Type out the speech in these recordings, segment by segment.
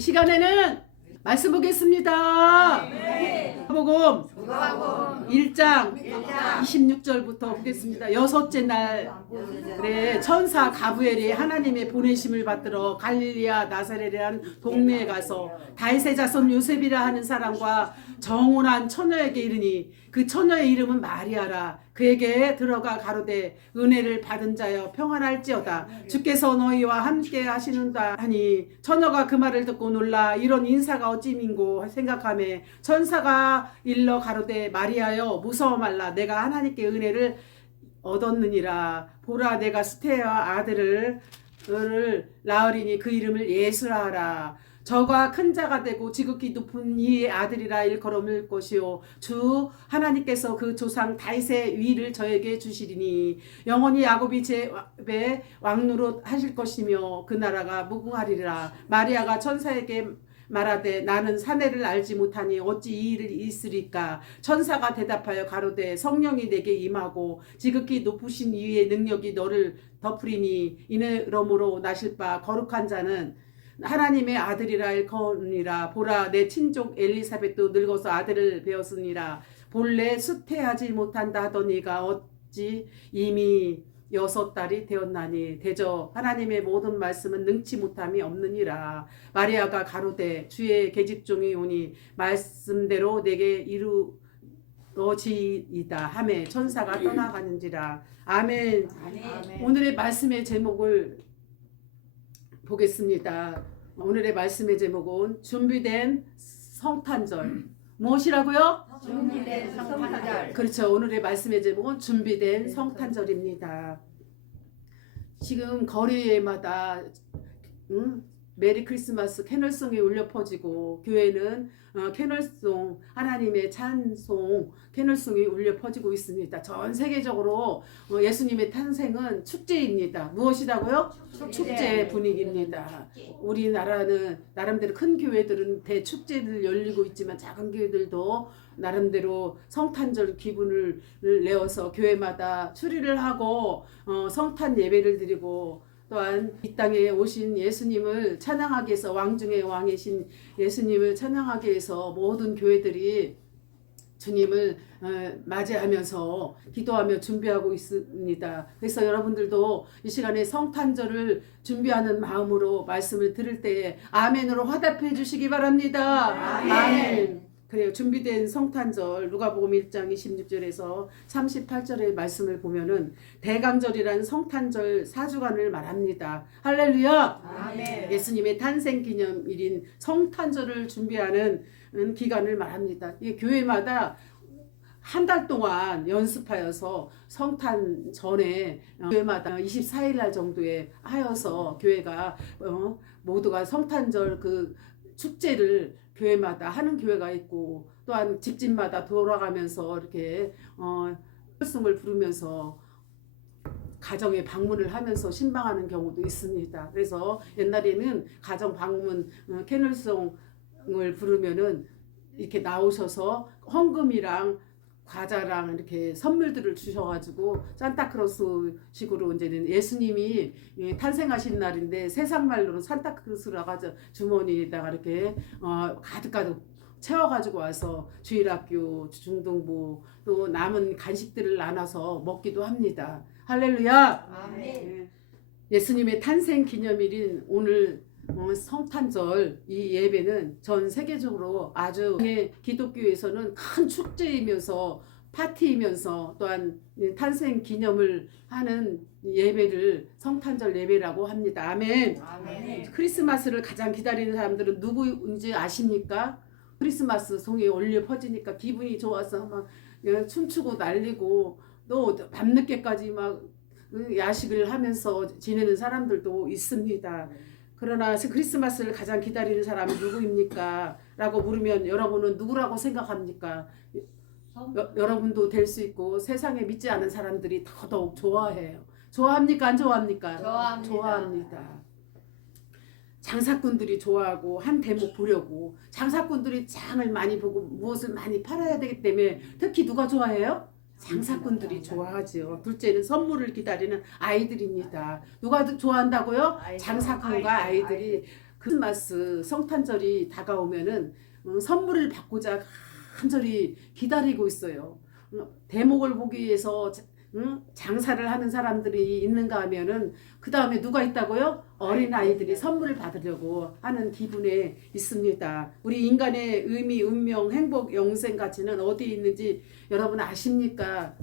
시간에는 말씀 보겠습니다. 복음 1장 26절부터 보겠습니다. 여섯째 날에 천사 가브엘이 하나님의 보내심을 받들어 갈릴리아 나사렛이라는 동네에 가서 다윗의 자손 요셉이라 하는 사람과 정혼한 처녀에게 이르니 그 처녀의 이름은 마리아라. 그에게 들어가 가로되 은혜를 받은 자여 평안할지어다. 주께서 너희와 함께 하시는다 하니 처녀가 그 말을 듣고 놀라 이런 인사가 어찌민고 생각하매 천사가 일러 가로되 마리아여 무서워 말라. 내가 하나님께 은혜를 얻었느니라. 보라 내가 수태와 아들을 낳으리니 그 이름을 예수라 하라. 저가 큰 자가 되고 지극히 높은 이의 아들이라 일컬음을 것이요 주 하나님께서 그 조상 다윗의 위를 저에게 주시리니 영원히 야곱이 제 왕노릇 하실 것이며 그 나라가 무궁하리라. 마리아가 천사에게 말하되 나는 사내를 알지 못하니 어찌 이 일이 있으리까. 천사가 대답하여 가로되 성령이 내게 임하고 지극히 높으신 이의 능력이 너를 덮으리니 이러므로 나실 바 거룩한 자는 하나님의 아들이라 일컬으니라. 보라 내 친족 엘리사벳도 늙어서 아들을 배었으니라. 본래 수태하지 못한다 하더니가 어찌 이미 6달이 되었나니 대저 하나님의 모든 말씀은 능치 못함이 없느니라. 마리아가 가로되 주의 계집종이 오니 말씀대로 내게 이루어지이다 하매 천사가 떠나가는지라. 아멘. 아멘. 오늘의 말씀의 제목을 보겠습니다. 오늘의 말씀의 제목은 준비된 성탄절. 무엇이라고요? 준비된 성탄절. 그렇죠. 오늘의 말씀의 제목은 준비된 성탄절입니다. 지금 거리마다 메리 크리스마스 캐널송이 울려 퍼지고 교회는 캐널송 하나님의 찬송 캐널송이 울려 퍼지고 있습니다. 전 세계적으로 예수님의 탄생은 축제입니다. 무엇이라고요? 축제 분위기입니다. 우리나라는 나름대로 큰 교회들은 대축제를 열리고 있지만 작은 교회들도 나름대로 성탄절 기분을 내어서 교회마다 추리를 하고 성탄 예배를 드리고 또한 이 땅에 오신 예수님을 찬양하기 위해서 왕 중의 왕이신 예수님을 찬양하기 위해서 모든 교회들이 주님을 맞이하면서 기도하며 준비하고 있습니다. 그래서 여러분들도 이 시간에 성탄절을 준비하는 마음으로 말씀을 들을 때에 아멘으로 화답해 주시기 바랍니다. 아멘. 그래요. 준비된 성탄절 누가복음 1장 26절에서 38절의 말씀을 보면은 대강절이라는 성탄절 4주간을 말합니다. 할렐루야. 아멘. 예수님의 탄생 기념일인 성탄절을 준비하는 기간을 말합니다. 이 교회마다 한 달 동안 연습하여서 성탄 전에 교회마다 24일 날 정도에 하여서 교회가 모두가 성탄절 그 축제를 교회마다 하는 교회가 있고 또한 집집마다 돌아가면서 이렇게 성을 부르면서 가정에 방문을 하면서 신방하는 경우도 있습니다. 그래서 옛날에는 가정 방문 캐널송을 부르면은 이렇게 나오셔서 헌금이랑 과자랑 이렇게 선물들을 주셔가지고 산타크로스 식으로 이제는 예수님이 탄생하신 날인데 세상 말로는 산타크로스라고 하죠. 주머니에다가 이렇게 가득가득 채워가지고 와서 주일학교, 중등부 또 남은 간식들을 나눠서 먹기도 합니다. 할렐루야. 아멘. 예수님의 탄생 기념일인 오늘 성탄절 이 예배는 전 세계적으로 아주 기독교에서는 큰 축제이면서 파티이면서 또한 탄생 기념을 하는 예배를 성탄절 예배라고 합니다. 아멘. 아멘. 크리스마스를 가장 기다리는 사람들은 누구인지 아십니까? 크리스마스 송이 올려 퍼지니까 기분이 좋아서 막 춤추고 난리고 또 밤늦게까지 막 야식을 하면서 지내는 사람들도 있습니다. 그러나 크리스마스를 가장 기다리는 사람은 누구입니까? 라고 물으면 여러분은 누구라고 생각합니까? 여러분도 될 수 있고 세상에 믿지 않은 사람들이 더더욱 좋아해요. 좋아합니까? 안 좋아합니까? 좋아합니다. 장사꾼들이 좋아하고 한 대목 보려고 장사꾼들이 장을 많이 보고 무엇을 많이 팔아야 되기 때문에 특히 누가 좋아해요? 장사꾼들이 좋아하죠. 둘째는 선물을 기다리는 아이들입니다. 누가 좋아한다고요? 장사꾼과 아이들이 크리스마스 성탄절이 다가오면은 선물을 받고자 간절히 기다리고 있어요. 대목을 보기 위해서 장사를 하는 사람들이 있는가 하면은 그 다음에 누가 있다고요? 어린 아이들이 선물을 받으려고 하는 기분에 있습니다. 우리 인간의 의미, 운명, 행복, 영생 가치는 어디에 있는지 여러분 아십니까?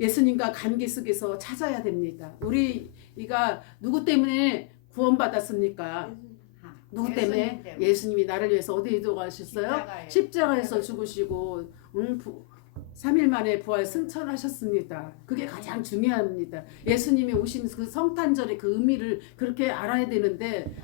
예수님과 관계 속에서 찾아야 됩니다. 우리가 누구 때문에 구원받았습니까? 누구 때문에? 예수님이 나를 위해서 어디에 들어가셨어요? 십자가에서 죽으시고 3일 만에 부활 승천하셨습니다. 그게 가장 중요합니다. 예수님이 오신 그 성탄절의 그 의미를 그렇게 알아야 되는데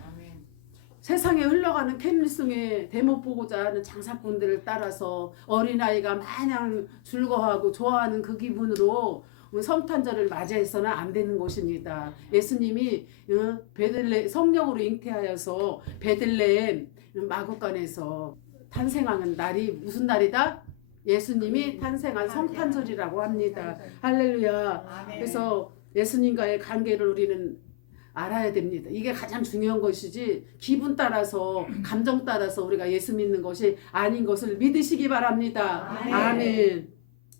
세상에 흘러가는 캐롤송의 대목 보고자 하는 장사꾼들을 따라서 어린아이가 마냥 즐거워하고 좋아하는 그 기분으로 성탄절을 맞이해서는 안 되는 것입니다. 예수님이 베들레 성령으로 잉태하여서 베들레헴 마구간에서 탄생하는 날이 무슨 날이다? 예수님이 탄생한 성탄절이라고 합니다. 할렐루야. 그래서 예수님과의 관계를 우리는 알아야 됩니다. 이게 가장 중요한 것이지 기분 따라서 감정 따라서 우리가 예수 믿는 것이 아닌 것을 믿으시기 바랍니다. 아멘.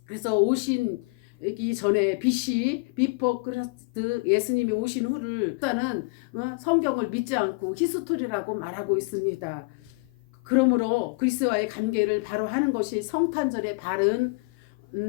그래서 오신 이 전에 BC 비포 크리스트 예수님이 오신 후를 일단은 성경을 믿지 않고 히스토리라고 말하고 있습니다. 그러므로 그리스도와의 관계를 바로 하는 것이 성탄절의 바른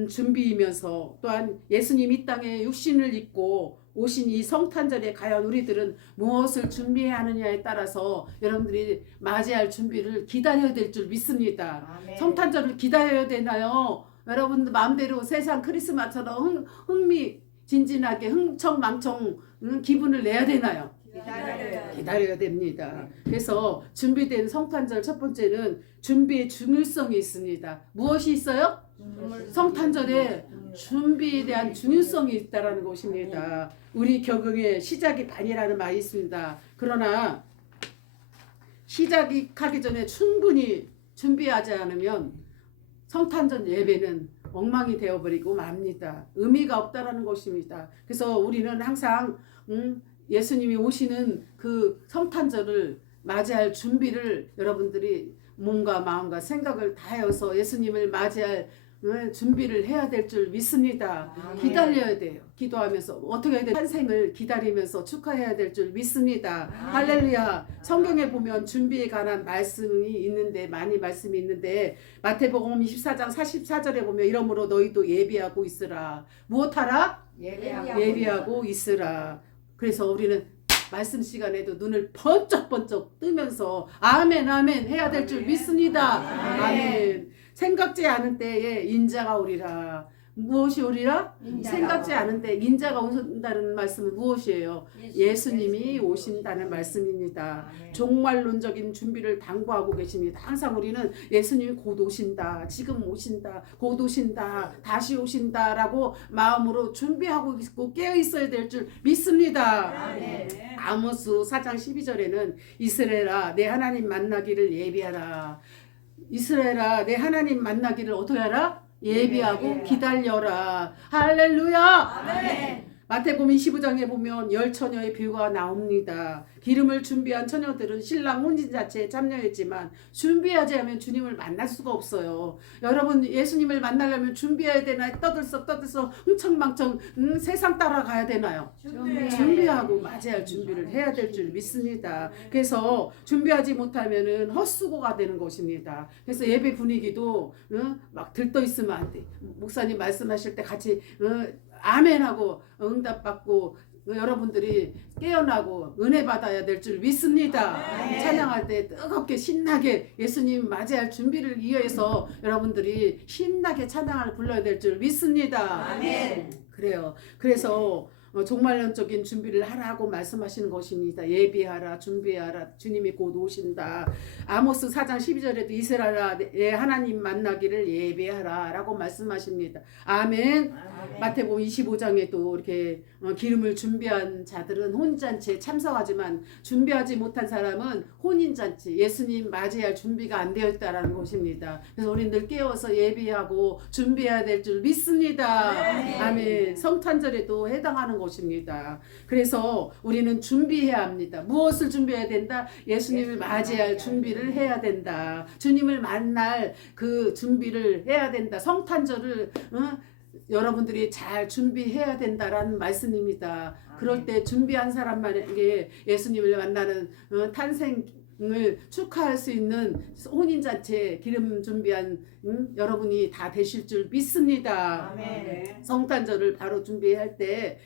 준비이면서 또한 예수님 이 땅에 육신을 입고 오신 이 성탄절에 과연 우리들은 무엇을 준비해야 하느냐에 따라서 여러분들이 맞이할 준비를 기다려야 될 줄 믿습니다. 아멘. 성탄절을 기다려야 되나요? 여러분들 마음대로 세상 크리스마스처럼 흥미진진하게 흥청망청 기분을 내야 되나요? 기다려야 됩니다. 그래서 준비된 성탄절 첫 번째는 준비의 중요성이 있습니다. 무엇이 있어요? 성탄절에 준비에 대한 중요성이 있다라는 것입니다. 우리 격응의 시작이 반이라는 말이 있습니다. 그러나 시작이 하기 전에 충분히 준비하지 않으면 성탄절 예배는 엉망이 되어버리고 맙니다. 의미가 없다라는 것입니다. 그래서 우리는 항상 예수님이 오시는 그 성탄절을 맞이할 준비를 여러분들이 몸과 마음과 생각을 다해서 예수님을 맞이할 준비를 해야 될 줄 믿습니다. 기다려야 돼요. 기도하면서 어떻게 해야 돼요? 탄생을 기다리면서 축하해야 될 줄 믿습니다. 할렐루야. 성경에 보면 준비에 관한 말씀이 있는데 많이 말씀이 있는데 마태복음 24장 44절에 보면 이러므로 너희도 예비하고 있으라. 무엇하라? 예비하고 있으라. 그래서 우리는 말씀 시간에도 눈을 번쩍번쩍 뜨면서 아멘 아멘 해야 될 줄 믿습니다. 아멘. 생각지 않은 때에 인자가 오리라. 무엇이 오리라? 생각지 않은 때 인자가 오신다는 말씀은 무엇이에요? 예수님이 오신다는 말씀입니다. 종말론적인 준비를 당부하고 계십니다. 항상 우리는 예수님이 곧 오신다, 지금 오신다, 곧 오신다, 다시 오신다라고 마음으로 준비하고 있고 깨어 있어야 될 줄 믿습니다. 아모스 4장 12절에는 이스라엘아 내 하나님 만나기를 예비하라. 이스라엘아 내 하나님 만나기를 어떻게 하라? 예비하고 기다려라. 할렐루야. 아멘. 마태복음 25장에 보면 열 처녀의 비유가 나옵니다. 기름을 준비한 처녀들은 신랑 혼인잔치에 참여했지만 준비하지 않으면 주님을 만날 수가 없어요. 여러분 예수님을 만나려면 준비해야 되나요? 떠들썩 흥청망청 세상 따라가야 되나요? 준비하고 맞이할 준비를 해야 될 줄 믿습니다. 그래서 준비하지 못하면은 헛수고가 되는 것입니다. 그래서 예배 분위기도 막 들떠 있으면 안 돼. 목사님 말씀하실 때 같이 아멘하고 응답받고 여러분들이 깨어나고 은혜 받아야 될 줄 믿습니다. 아멘. 찬양할 때 뜨겁게 신나게 예수님 맞이할 준비를 위해서 여러분들이 신나게 찬양을 불러야 될 줄 믿습니다. 아멘. 그래요. 그래서 종말론적인 준비를 하라고 말씀하시는 것입니다. 예비하라, 준비하라, 주님이 곧 오신다. 아모스 4장 12절에도 이스라엘아 내 하나님 만나기를 예비하라 라고 말씀하십니다. 아멘. 마태복음 25장에도 이렇게 기름을 준비한 자들은 혼인잔치에 참석하지만 준비하지 못한 사람은 혼인잔치 예수님 맞이할 준비가 안 되어 있다라는 것입니다. 그래서 우리는 늘 깨워서 예비하고 준비해야 될 줄 믿습니다. 아멘. 성탄절에도 해당하는 것입니다. 그래서 우리는 준비해야 합니다. 무엇을 준비해야 된다? 예수님을 맞이할 준비를 해야 된다. 주님을 만날 그 준비를 해야 된다. 성탄절을 여러분들이 잘 준비해야 된다라는 말씀입니다. 그럴 때 준비한 사람만에게 예수님을 만나는 탄생을 축하할 수 있는 혼인잔치 기름 준비한 여러분이 다 되실 줄 믿습니다. 아멘. 성탄절을 바로 준비할 때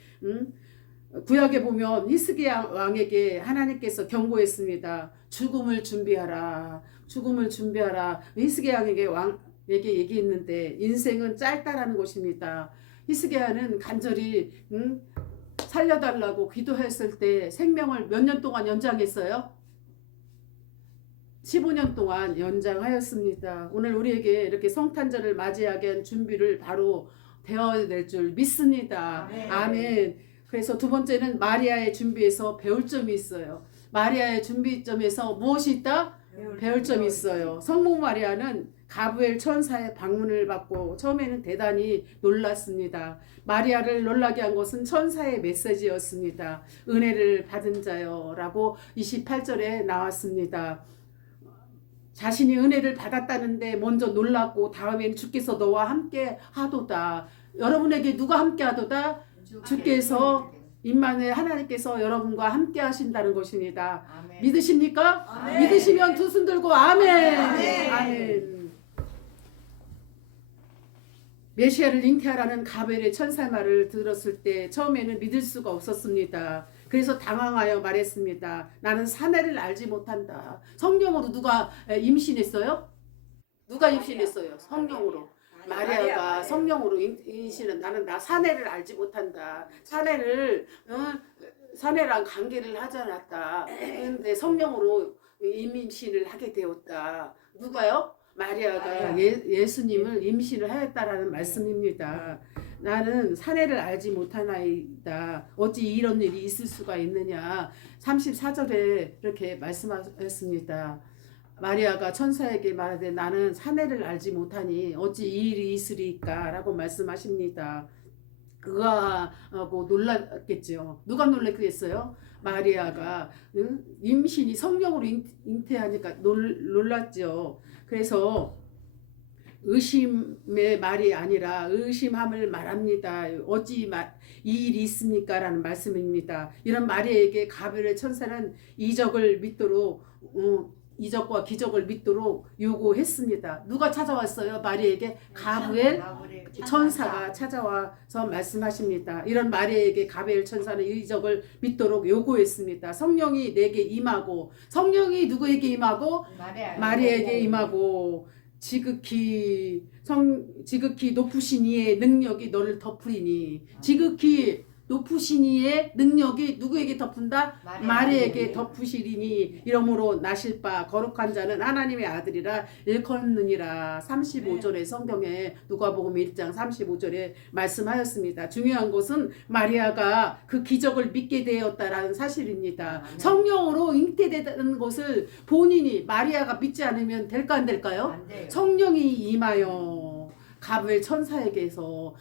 구약에 보면 히스기야 왕에게 하나님께서 경고했습니다. 죽음을 준비하라. 죽음을 준비하라. 히스기야 왕에게 얘기했는데 인생은 짧다라는 것입니다. 히스기야는 간절히 살려달라고 기도했을 때 생명을 몇 년 동안 연장했어요? 15년 동안 연장하였습니다. 오늘 우리에게 이렇게 성탄절을 맞이하게 한 준비를 바로 되어야 될 줄 믿습니다. 아멘. 아멘. 그래서 두 번째는 마리아의 준비에서 배울 점이 있어요. 마리아의 준비점에서 무엇이 있다? 배울 점이 있어요. 성모 마리아는 가브엘 천사의 방문을 받고 처음에는 대단히 놀랐습니다. 마리아를 놀라게 한 것은 천사의 메시지였습니다. 은혜를 받은 자여 라고 28절에 나왔습니다. 자신이 은혜를 받았다는데 먼저 놀랐고 다음엔 주께서 너와 함께 하도다. 여러분에게 누가 함께 하도다? 주께서 임마누엘 하나님께서 여러분과 함께 하신다는 것입니다. 아멘. 믿으십니까? 아멘. 믿으시면 두 손 들고 아멘. 아멘. 아멘. 메시아를 잉태하라는 가벨의 천사 말을 들었을 때 처음에는 믿을 수가 없었습니다. 그래서 당황하여 말했습니다. 나는 사내를 알지 못한다. 성령으로 누가 임신했어요? 누가 임신했어요? 성령으로. 마리아가 성령으로 임신은 나는 사내를 알지 못한다. 사내랑 관계를 하지 않았다. 그런데 성령으로 임신을 하게 되었다. 누가요? 마리아가 예수님을 임신을 하였다라는 말씀입니다. 나는 사내를 알지 못하나이다. 어찌 이런 일이 있을 수가 있느냐. 34절에 이렇게 말씀하셨습니다. 마리아가 천사에게 말하되 나는 사내를 알지 못하니 어찌 이 일이 있으리까 라고 말씀하십니다. 그가 하고 놀랐겠죠. 누가 놀랐겠어요? 마리아가 임신이 성령으로 잉태하니까 놀랐죠. 그래서 의심의 말이 아니라 의심함을 말합니다. 어찌 이 일이 있습니까? 라는 말씀입니다. 이런 마리아에게 가벨의 천사는 이적을 믿도록 이적과 기적을 믿도록 요구했습니다. 누가 찾아왔어요? 마리아에게 가브엘 천사가 찾아와서 말씀하십니다. 이런 마리아에게 가벨 천사는 이적을 믿도록 요구했습니다. 성령이 내게 임하고 성령이 누구에게 임하고 마리아에게 임하고 지극히 높으신 이의 능력이 너를 덮으리니 지극히 높으신 이의 능력이 누구에게 덮은다? 마리아에게 덮으시리니 이러므로 나실 바 거룩한 자는 하나님의 아들이라 일컫느니라. 35절의 성경에 누가복음 1장 35절에 말씀하였습니다. 중요한 것은 마리아가 그 기적을 믿게 되었다라는 사실입니다. 성령으로 잉태되는 것을 본인이 마리아가 믿지 않으면 될까 안 될까요? 성령이 임하여 가브엘 천사에게서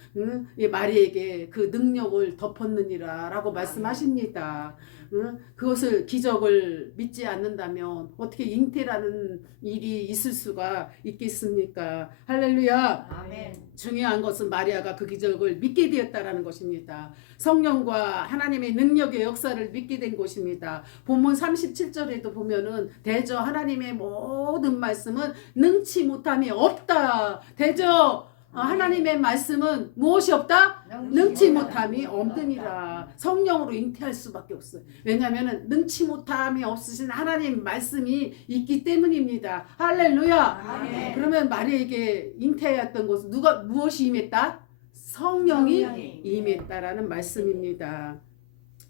마리에게 그 능력을 덮었느니라 라고 말씀하십니다. 그것을 기적을 믿지 않는다면 어떻게 잉태라는 일이 있을 수가 있겠습니까? 할렐루야. 아멘. 중요한 것은 마리아가 그 기적을 믿게 되었다라는 것입니다. 성령과 하나님의 능력의 역사를 믿게 된 것입니다. 본문 37절에도 보면은 대저 하나님의 모든 말씀은 능치 못함이 없다. 대저 하나님의 말씀은 무엇이 없다? 능치 못함이 없느니라. 성령으로 잉태할 수밖에 없어요. 왜냐하면 능치 못함이 없으신 하나님 말씀이 있기 때문입니다. 할렐루야. 아멘. 그러면 마리아에게 잉태하였던 것은 무엇이 임했다? 성령이 임했다라는 말씀입니다.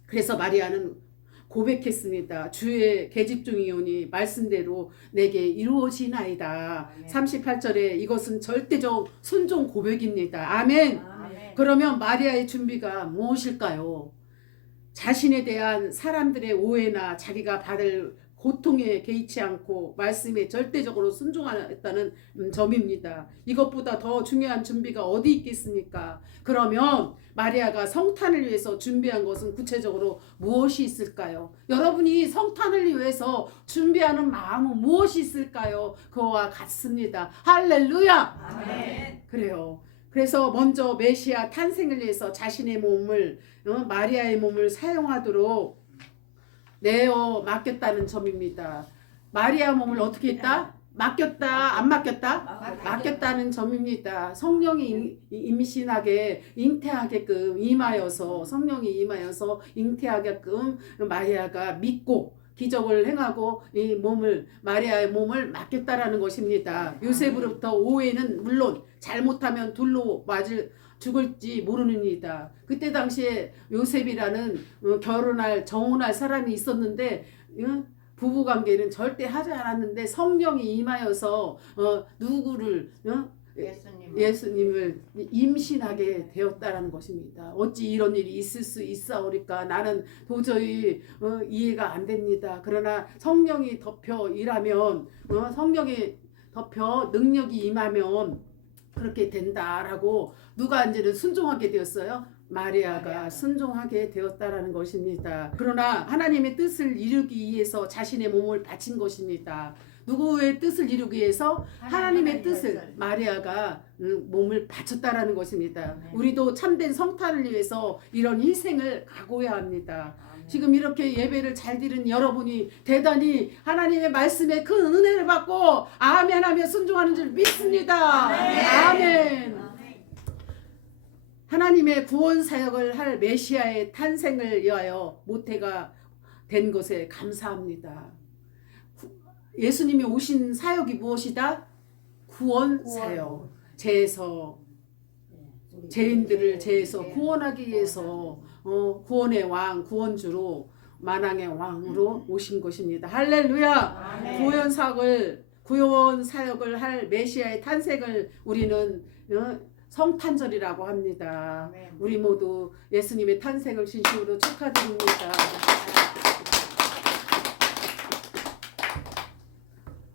그래서 마리아는 고백했습니다. 주의 계집종이오니 말씀대로 내게 이루어지나이다. 38절에 이것은 절대적 순종 고백입니다. 아멘. 그러면 마리아의 준비가 무엇일까요? 자신에 대한 사람들의 오해나 자기가 받을 고통에 개의치 않고 말씀에 절대적으로 순종하였다는 점입니다. 이것보다 더 중요한 준비가 어디 있겠습니까? 그러면 마리아가 성탄을 위해서 준비한 것은 구체적으로 무엇이 있을까요? 여러분이 성탄을 위해서 준비하는 마음은 무엇이 있을까요? 그와 같습니다. 할렐루야! 아멘. 그래요. 그래서 먼저 메시아 탄생을 위해서 자신의 몸을 마리아의 몸을 사용하도록 내어 맡겼다는 점입니다. 마리아 몸을 어떻게 했다? 맡겼다? 안 맡겼다? 맡겼다는 점입니다. 성령이 임신하게 잉태하게끔 임하여서 성령이 임하여서 잉태하게끔 마리아가 믿고 기적을 행하고 이 몸을 마리아의 몸을 맡겼다라는 것입니다. 요셉으로부터 오해는 물론 잘못하면 둘로 맞을 죽을지 모르는이다. 그때 당시에 요셉이라는 결혼할 정혼할 사람이 있었는데 부부관계는 절대 하지 않았는데 성령이 임하여서 누구를 예수님을 임신하게 되었다라는 것입니다. 어찌 이런 일이 있을 수 있사오리까? 나는 도저히 이해가 안 됩니다. 그러나 성령이 덮여 일하면 성령이 덮여 능력이 임하면 그렇게 된다라고 누가 이제는 순종하게 되었어요? 마리아가 순종하게 되었다라는 것입니다. 그러나 하나님의 뜻을 이루기 위해서 자신의 몸을 바친 것입니다. 누구의 뜻을 이루기 위해서? 하나님의 뜻을 마리아가 몸을 바쳤다라는 것입니다. 우리도 참된 성탄을 위해서 이런 희생을 각오해야 합니다. 지금 이렇게 예배를 잘 드린 여러분이 대단히 하나님의 말씀에 큰 은혜를 받고 아멘 하며 순종하는 줄 믿습니다. 아멘. 하나님의 구원 사역을 할 메시아의 탄생을 위하여 모태가 된 것에 감사합니다. 예수님이 오신 사역이 무엇이다? 구원 사역. 죄에서 죄인들을 죄에서 구원하기 위해서 구원의 왕, 구원주로 만왕의 왕으로 오신 것입니다. 할렐루야. 구원 사역을 할 메시아의 탄생을 우리는 성탄절이라고 합니다. 우리 모두 예수님의 탄생을 진심으로 축하드립니다.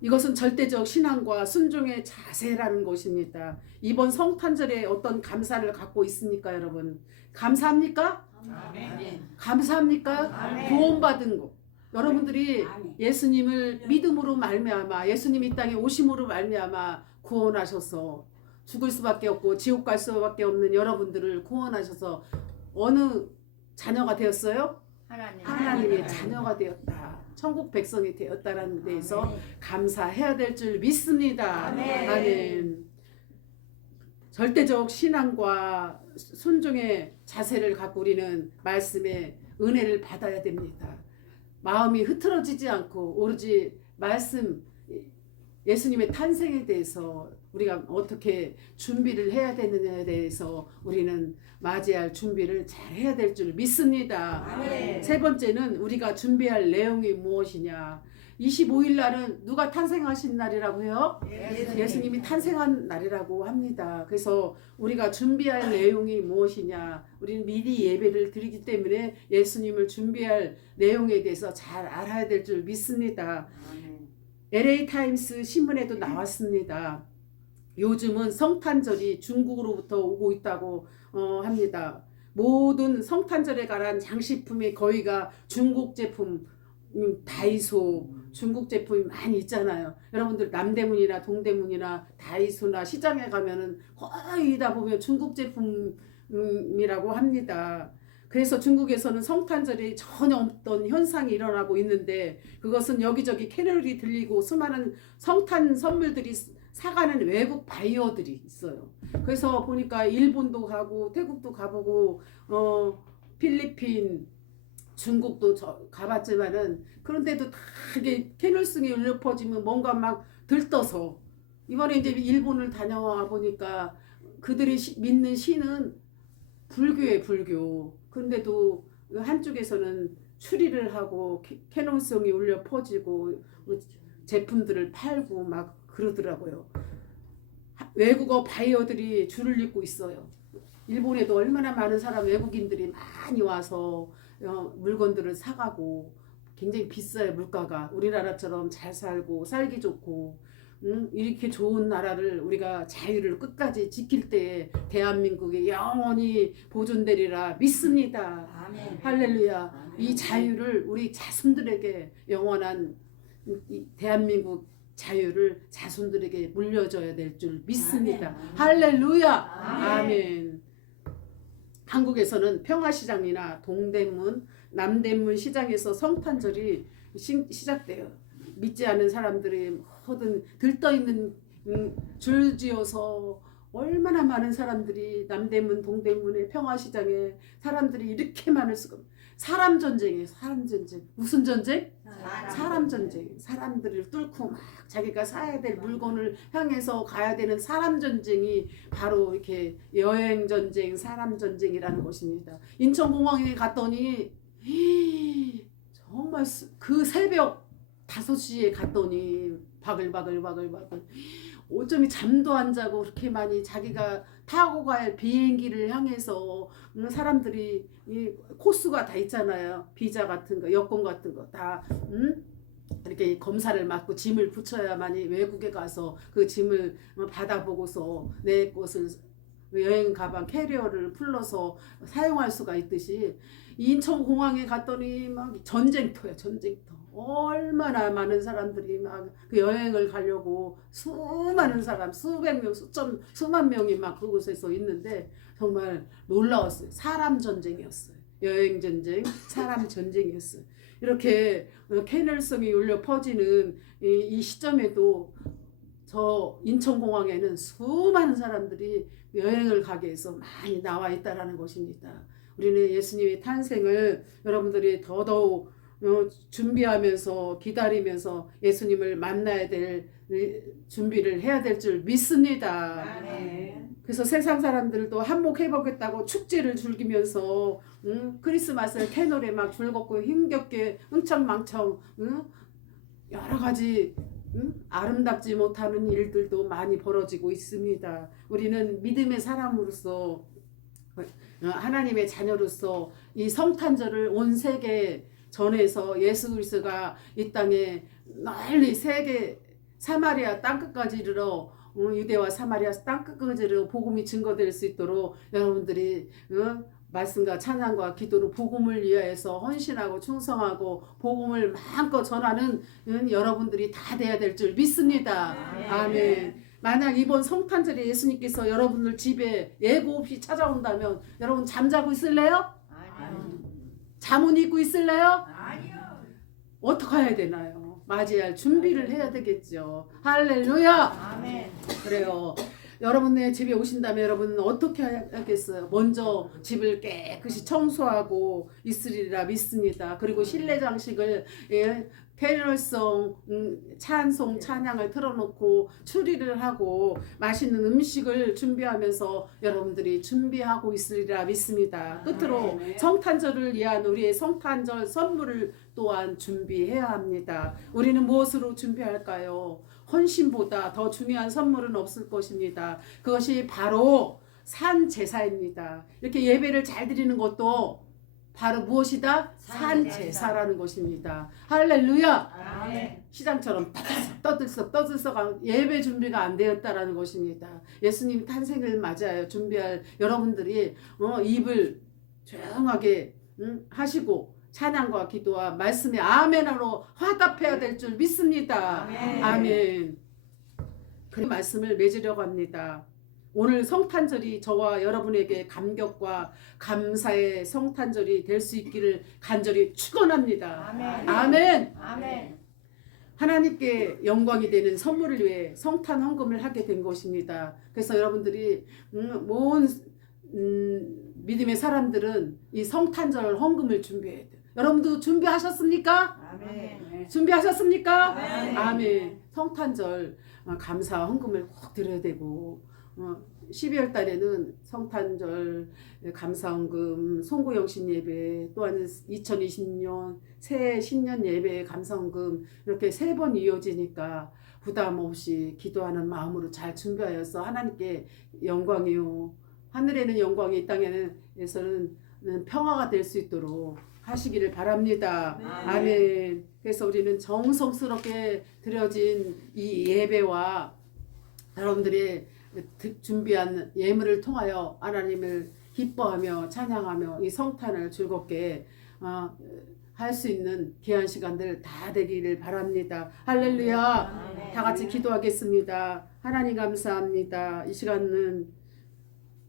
이것은 절대적 신앙과 순종의 자세라는 것입니다. 이번 성탄절에 어떤 감사를 갖고 있습니까, 여러분? 감사합니까? 아멘. 감사합니까? 아멘. 구원받은 거. 여러분들이 예수님을 믿음으로 말미암아 예수님 이 땅에 오심으로 말미암아 구원하셔서 죽을 수밖에 없고 지옥 갈 수밖에 없는 여러분들을 구원하셔서 어느 자녀가 되었어요? 하나님의 자녀가 되었다. 천국 백성이 되었다라는 데에서 감사해야 될 줄 믿습니다. 아멘. 절대적 신앙과 순종의 자세를 갖고 우리는 말씀의 은혜를 받아야 됩니다. 마음이 흐트러지지 않고 오로지 말씀 예수님의 탄생에 대해서 우리가 어떻게 준비를 해야 되느냐에 대해서 우리는 맞이할 준비를 잘 해야 될 줄 믿습니다. 아멘. 세 번째는 우리가 준비할 내용이 무엇이냐. 25일 날은 누가 탄생하신 날이라고 해요? 예수님이 탄생한 날이라고 합니다. 그래서 우리가 준비할 내용이 무엇이냐. 우리는 미리 예배를 드리기 때문에 예수님을 준비할 내용에 대해서 잘 알아야 될 줄 믿습니다. LA 타임스 신문에도 나왔습니다. 요즘은 성탄절이 중국으로부터 오고 있다고 합니다. 모든 성탄절에 관한 장식품의 거의가 중국 제품, 다이소 중국 제품이 많이 있잖아요. 여러분들 남대문이나 동대문이나 다이소나 시장에 가면은 거의 다 보면 중국 제품이라고 합니다. 그래서 중국에서는 성탄절에 전혀 없던 현상이 일어나고 있는데 그것은 여기저기 캐럴이 들리고 수많은 성탄 선물들이 사가는 외국 바이어들이 있어요. 그래서 보니까 일본도 가고 태국도 가보고 필리핀 중국도 가봤지만은 그런데도 다 이게 캐럴송이 울려 퍼지면 뭔가 막 들떠서 이번에 이제 일본을 다녀와 보니까 그들이 믿는 신은 불교예요, 불교. 그런데도 한쪽에서는 추리를 하고 캐논송이 울려 퍼지고 제품들을 팔고 막 그러더라고요. 외국어 바이어들이 줄을 잇고 있어요. 일본에도 얼마나 많은 사람 외국인들이 많이 와서 물건들을 사가고 굉장히 비싸요. 물가가 우리나라처럼 잘 살고 살기 좋고 이렇게 좋은 나라를 우리가 자유를 끝까지 지킬 때에 대한민국이 영원히 보존되리라 믿습니다. 아멘. 할렐루야. 이 자유를 우리 자손들에게 영원한 이 대한민국 자유를 자손들에게 물려줘야 될 줄 믿습니다. 아멘. 할렐루야. 아멘. 아멘. 한국에서는 평화시장이나 동대문, 남대문 시장에서 성탄절이 시작돼요. 믿지 않는 사람들이 모든 들떠있는 줄지어서 얼마나 많은 사람들이 남대문, 동대문의 평화시장에 사람들이 이렇게 많을 수가. 사람 전쟁이에요. 사람 전쟁. 무슨 전쟁? 사람 전쟁. 사람들을 뚫고 막 자기가 사야 될 물건을 향해서 가야 되는 사람 전쟁이 바로 이렇게 여행 전쟁, 사람 전쟁이라는 것입니다. 인천공항에 갔더니 정말 그 새벽 5시에 갔더니 바글바글 어쩌면 잠도 안 자고 그렇게 많이 자기가 타고 갈 비행기를 향해서 사람들이 이 코스가 다 있잖아요. 비자 같은 거, 여권 같은 거 다 이렇게 검사를 맡고 짐을 붙여야만이 외국에 가서 그 짐을 받아보고서 내 것을 여행 가방 캐리어를 풀러서 사용할 수가 있듯이 인천공항에 갔더니 막 전쟁터야. 얼마나 많은 사람들이 막 그 여행을 가려고 수많은 사람 수백 명 수만 명이 막 그곳에서 있는데 정말 놀라웠어요. 사람 전쟁이었어요. 여행 전쟁, 사람 전쟁이었어요. 이렇게 캐널성이 울려 퍼지는 이 시점에도 저 인천공항에는 수많은 사람들이 여행을 가게 해서 많이 나와 있다라는 것입니다. 우리는 예수님의 탄생을 여러분들이 더더욱 준비하면서 기다리면서 예수님을 만나야 될 준비를 해야 될 줄 믿습니다. 아멘. 그래서 세상 사람들도 한몫해보겠다고 축제를 즐기면서 크리스마스를 캐널에 막 즐겁고 힘겹게 흥청망청 여러 가지 아름답지 못하는 일들도 많이 벌어지고 있습니다. 우리는 믿음의 사람으로서 하나님의 자녀로서 이 성탄절을 온 세계 전해서 예수 그리스도가 이 땅에 널리 세계 사마리아 땅끝까지 이르러 유대와 사마리아 땅끝까지 이르러 복음이 증거될 수 있도록 여러분들이 말씀과 찬양과 기도로 복음을 위하여서 헌신하고 충성하고 복음을 마음껏 전하는 여러분들이 다 돼야 될 줄 믿습니다. 아멘. 만약 이번 성탄절에 예수님께서 여러분들 집에 예고 없이 찾아온다면 여러분 잠자고 있을래요? 아니요. 잠은 입고 있을래요? 아니요. 어떻게 해야 되나요? 맞이할 준비를 해야 되겠죠. 할렐루야. 아멘. 그래요. 여러분의 집에 오신다면 여러분은 어떻게 하겠어요? 먼저 집을 깨끗이 청소하고 있으리라 믿습니다. 그리고 실내 장식을 캐럴송 찬송 찬양을 틀어놓고 추리를 하고 맛있는 음식을 준비하면서 여러분들이 준비하고 있으리라 믿습니다. 끝으로 성탄절을 위한 우리의 성탄절 선물을 또한 준비해야 합니다. 우리는 무엇으로 준비할까요? 헌신보다 더 중요한 선물은 없을 것입니다. 그것이 바로 산 제사입니다. 이렇게 예배를 잘 드리는 것도 바로 무엇이다? 산 제사라는 것입니다. 할렐루야. 아멘. 시장처럼 떠들썩 예배 준비가 안 되었다라는 것입니다. 예수님 탄생을 맞아요. 준비할 여러분들이 입을 조용하게 하시고 찬양과 기도와 말씀의 아멘으로 화답해야 될 줄 믿습니다. 아멘. 아멘. 그 말씀을 맺으려고 합니다. 오늘 성탄절이 저와 여러분에게 감격과 감사의 성탄절이 될 수 있기를 간절히 축원합니다. 아멘. 아멘. 아멘. 하나님께 영광이 되는 선물을 위해 성탄 헌금을 하게 된 것입니다. 그래서 여러분들이 모든 믿음의 사람들은 이 성탄절 헌금을 준비해야 돼요. 여러분도 준비하셨습니까? 아멘. 준비하셨습니까? 아멘. 아멘. 성탄절 감사 헌금을 꼭 드려야 되고 12월 달에는 성탄절 감사헌금 송구영신 예배 또한 2020년 새해 신년 예배 감사헌금 이렇게 3번 이어지니까 부담 없이 기도하는 마음으로 잘 준비하여서 하나님께 영광이요 하늘에는 영광이 이 땅에서는 평화가 될 수 있도록 하시기를 바랍니다. 아멘. 그래서 우리는 정성스럽게 드려진 이 예배와 여러분들이 준비한 예물을 통하여 하나님을 기뻐하며 찬양하며 이 성탄을 즐겁게 할 수 있는 귀한 시간들 다 되기를 바랍니다. 할렐루야. 다 같이 기도하겠습니다. 하나님 감사합니다. 이 시간은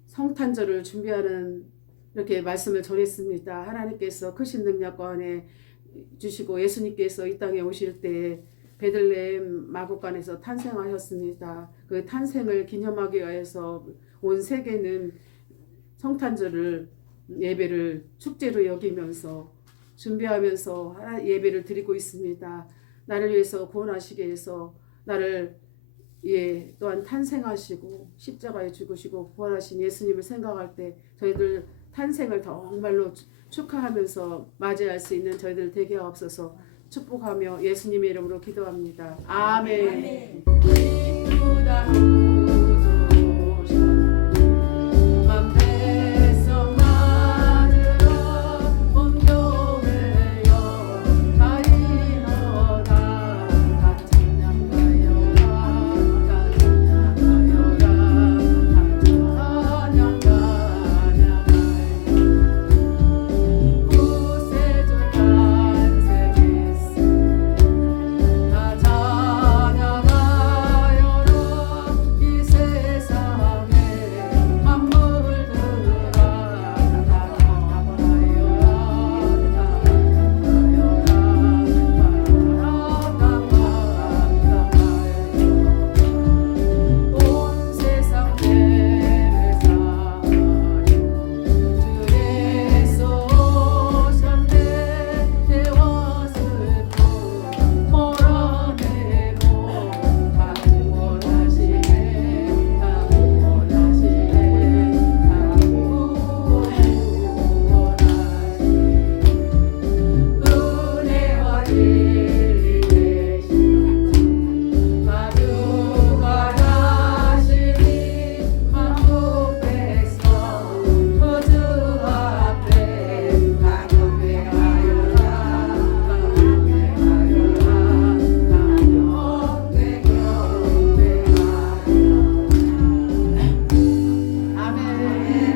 성탄절을 준비하는 이렇게 말씀을 전했습니다. 하나님께서 크신 능력과 은혜 주시고 예수님께서 이 땅에 오실 때 베들레헴 마구간에서 탄생하셨습니다. 그 탄생을 기념하기 위해서 온 세계는 성탄절을 예배를 축제로 여기면서 준비하면서 예배를 드리고 있습니다. 나를 위해서 구원하시기 위해서 나를 또한 탄생하시고 십자가에 죽으시고 구원하신 예수님을 생각할 때 저희들 탄생을 정말로 축하하면서 맞이할 수 있는 저희들 되게 하옵소서. 축복하며 예수님의 이름으로 기도합니다. 아멘.